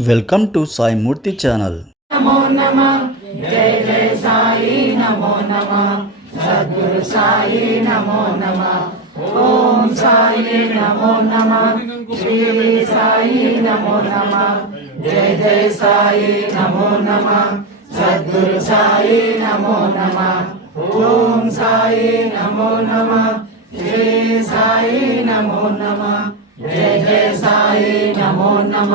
Welcome to Sai Murthy channel నమో నమ జై జై సాయి నమో నమ సద్గురు సాయి నమో నమ ఓం సాయి నమో నమ శ్రీ సాయి నమో నమ జై జై సాయి నమో నమ సద్గురు సాయి నమో నమ ఓం సాయి నమో నమ శ్రీ సాయి నమో నమ జయ జయ సాయి నమో నమ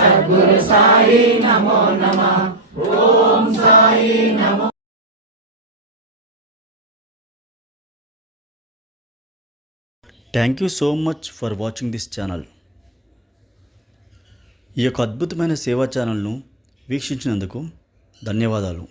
సద్గురు సాయి నమో నమ. ఓం సాయి నమో. Thank you so much for watching this channel ఈ యొక్క అద్భుతమైన సేవా ఛానల్ను వీక్షించినందుకు ధన్యవాదాలు.